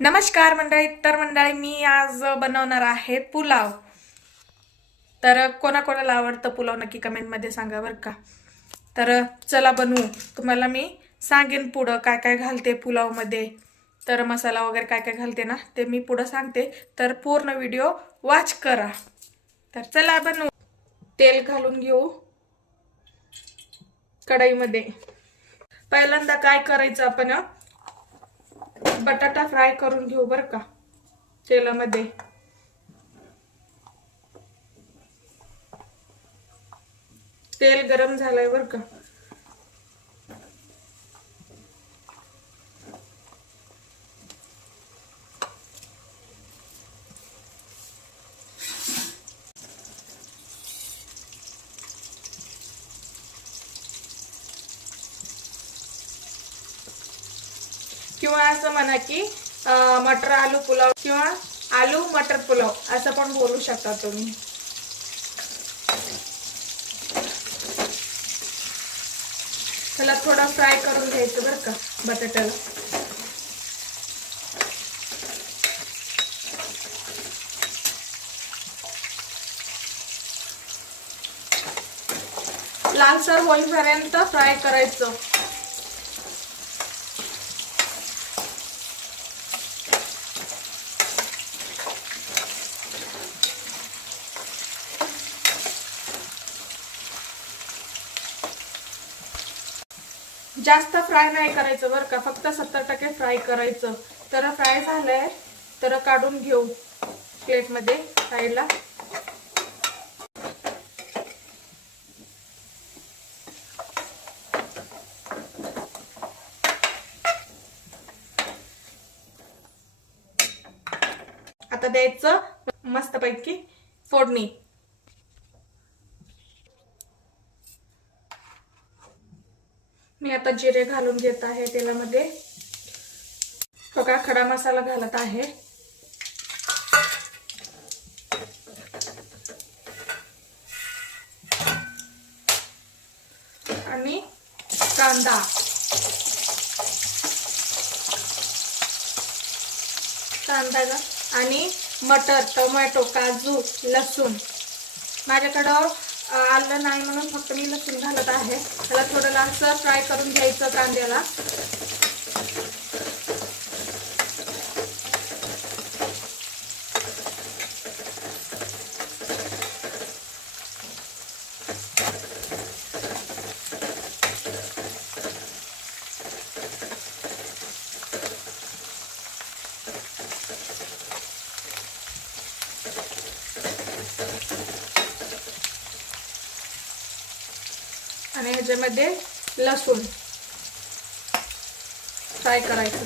नमस्कार मंडळी, मी आज बनवणार आहे पुलाव। तर कोणाकोणाला आवडतं पुलाव नक्की कमेंट मध्ये सांगा बरं का। तर चला बनवू। तुम्हाला मी सांगेन पुढं काय काय घालते पुलाव मध्ये, तर मसाला वगैरे काय काय घालते ना ते मी पुढं सांगते, तर पूर्ण व्हिडिओ वॉच करा। तर चला बनवू। तेल घालून घेऊ कढईमध्ये। पहिल्यांदा काय करायचं, आपण बटाटा फ्राय करून घेऊ बरं का तेलामध्ये। तेल गरम झालंय बरं का। किंवा असं म्हणा की मटर आलू पुलाव किंवा आलू मटर पुलाव असं पण बोलू शकता तुम्ही। त्याला थोडा फ्राय करून घ्यायचं बरं का बटाट्याला। लालसर होईपर्यंत फ्राय करायचं। जास्त फ्राय नाही करायचं बरं का, फक्त 70% फ्राय करायचं। तर फ्राय झालंय तर काढून घेऊ प्लेट मध्ये साईडला। आता द्यायचं मस्तपैकी फोडणी। मी आता जिरे घालून घेत आहे तेलामध्ये। बघा खडा मसाला घालत आहे आणि कांदा, आणि मटर, टोमॅटो, काजू, लसूण। माझ्याकडं आलं नाही म्हणून फक्त मी लसूण घालत आहे। त्याला थोडं लालसर फ्राय करून घ्यायचं कांद्याला। आणि ह्याच्यामध्ये लसूण फ्राय करायचं।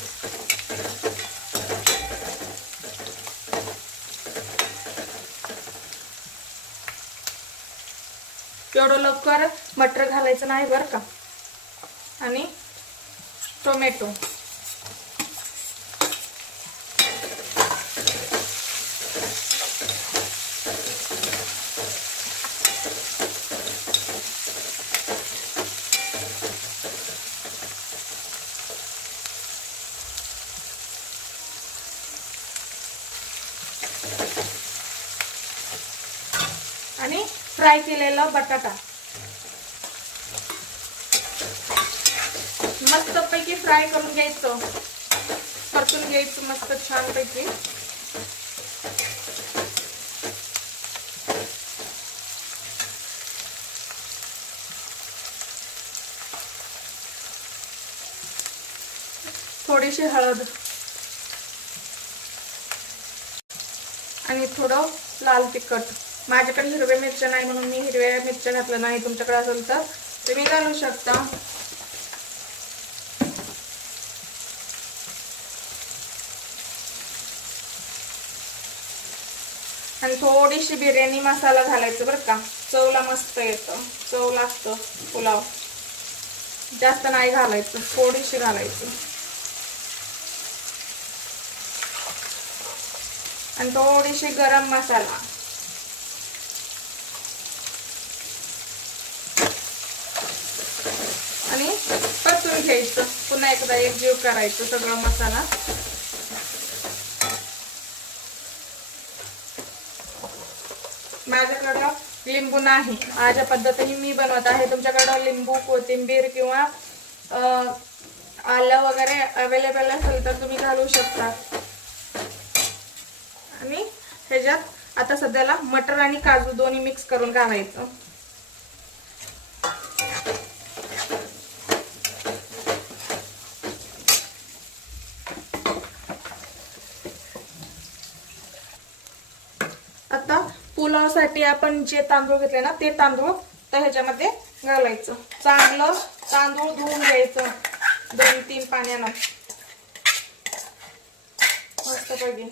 एवढं लवकर मटर घालायचं नाही बरं का। आणि टोमॅटो, आणि फ्राय केलेला बटाटा मस्तपैकी फ्राय करून घ्यायचं, परतून घ्यायचं मस्त छान पैकी। थोडीशी हळद आणि थोडं लाल तिखट। माझ्याकडे हिरव्या मिरच्या नाही म्हणून मी हिरव्या मिरच्या घातल्या नाही, तुमच्याकडे असेल तर तुम्ही घालू शकता। आणि थोडीशी बिर्याणी मसाला घालायचं बरं का, चवला मस्त येतं, चव लागतं पुलाव। जास्त नाही घालायचं, थोडीशी घालायचं। आणि थोडीशी गरम मसाला। आणि परतून घ्यायचं, पुन्हा एकदा एकजीव करायचं सगळा मसाला। माझ्याकडं लिंबू नाही, माझ्या पद्धतीने मी बनवत आहे. तुमच्याकडं लिंबू, कोथिंबीर किंवा आलं वगैरे अवेलेबल असेल तर तुम्ही घालू शकता. आणि ह्याच्यात आता सध्याला मटर आणि काजू दोन्ही मिक्स करून घालायचं. आता पुलावसाठी आपण जे तांदूळ घेतले ना ते तांदूळ तर ह्याच्यामध्ये घालायचं. चांगलं तांदूळ धुवून घ्यायचं 2-3 पाण्यानं मस्तपैकी.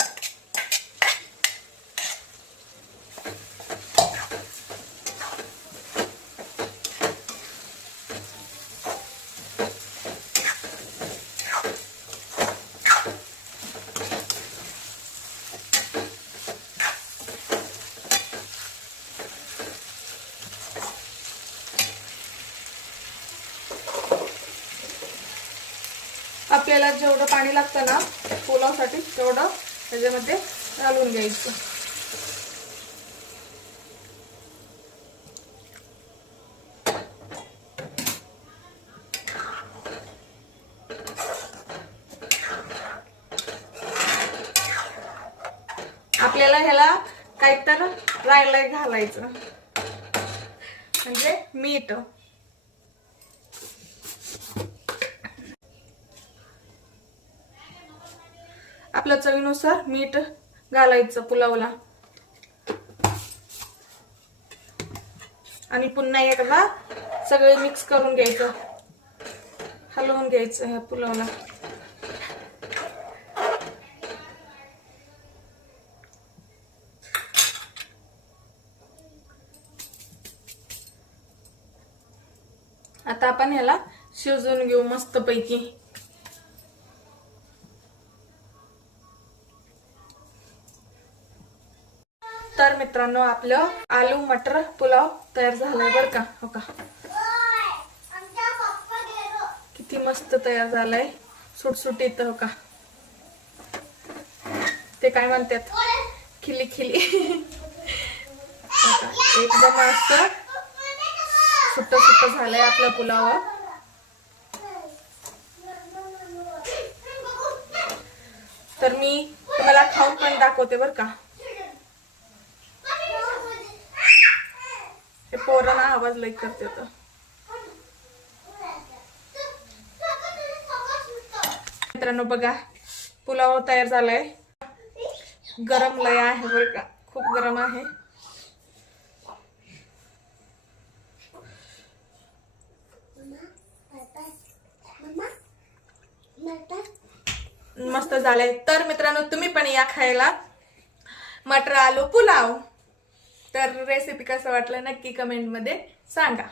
आपल्याला जेवढं पाणी लागतं ना पुलावसाठी तेवढं त्याच्यामध्ये घालून घ्यायचं. आपल्याला ह्याला काहीतरी रायला घालायचं म्हणजे मीठ. आपल्या चवीनुसार मीठ घालायचं पुलावला. आणि पुन्हा एकदा सगळे मिक्स करून घ्यायचं, हलवून घ्यायचं ह्या पुलावला. आता आपण ह्याला शिजवून घेऊ मस्तपैकी. तर मित्रांनो आपलं आलू मटर पुलाव तयार झालाय बरं का. हो का, किती मस्त तयार झालाय, सुटसुटीत. हो का, ते काय म्हणतात खिली खिली. एकदम असं सुट्ट सुट्ट झालंय आपला पुलाव. तर मी तुम्हाला खाऊन पण दाखवते बरं का. पोरांना आवाज लई करते. तर मित्रांनो बघा पुलाव तयार झालाय. गरम लय आहे बरं का, खूप गरम आहे. मस्त झालंय. तर मित्रांनो तुम्ही पण या खायला मटर आलू पुलाव. तर रेसिपी कसं वाटलं नक्की कमेंट मध्ये सांगा.